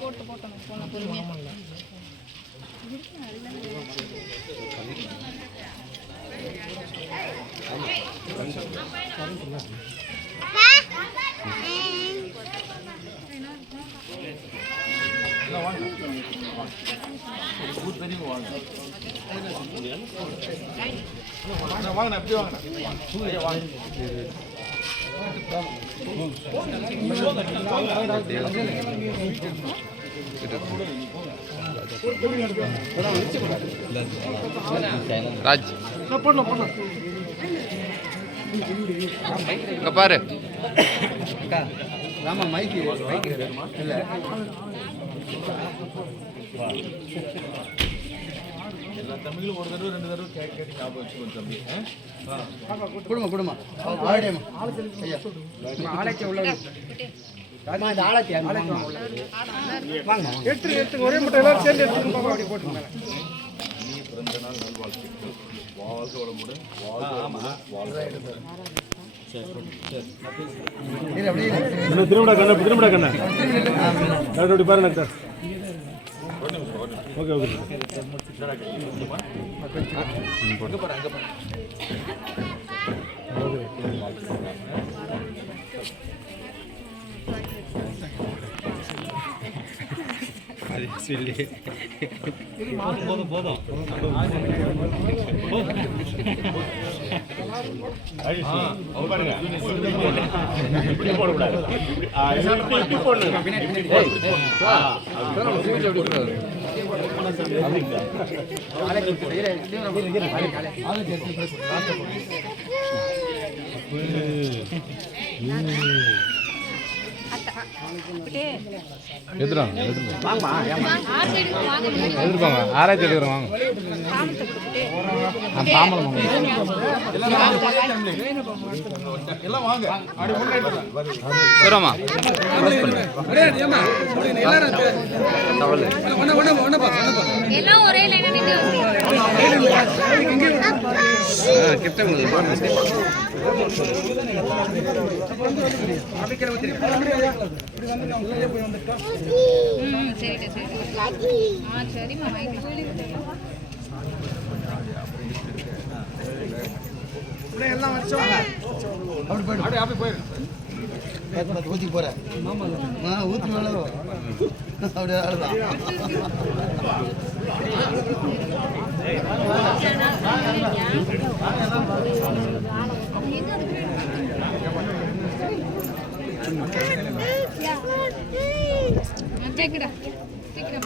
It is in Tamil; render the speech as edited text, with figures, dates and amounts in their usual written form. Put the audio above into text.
போட்டு போட்டோம் பொறுமையாக வாங்க எப்படி வாங்க ராஜ் இங்க பாரு ராமா மைக்கு இல்ல எல்லா தமிழும் ஒரு தடவை 2 தடவை கேட்டு ஞாபகம் வச்சுக்கணும் தம்பி. குடுமா எடுத்து ஒரே மட்டும் எல்லாரும் சேர்ந்து எடுத்து அப்படி போட்டுருங்க. நீ பிறந்த நாள் நல்வாழ்த்துக்கள். வாழ்க வளமுடன். திரும்ப கண்ணா பாருங்க சார். ஓகே ஓகே போதும் போதும் எதிர்ப்பாங்க ஆராய்ச்சி எடுக்கிறோம் வாங்க தாமரம் எல்லாம் வாங்க சரிம்மா எல்லாம் ஒரே லைனா நின்னு கிட்ட சரிம்மா எல்லாம் வச்சோம் அப்படி போயிரு ஊத்தி போற ஊத்தி மேல அப்படியே ஆடுதான் கேக்குடா கேக்குடா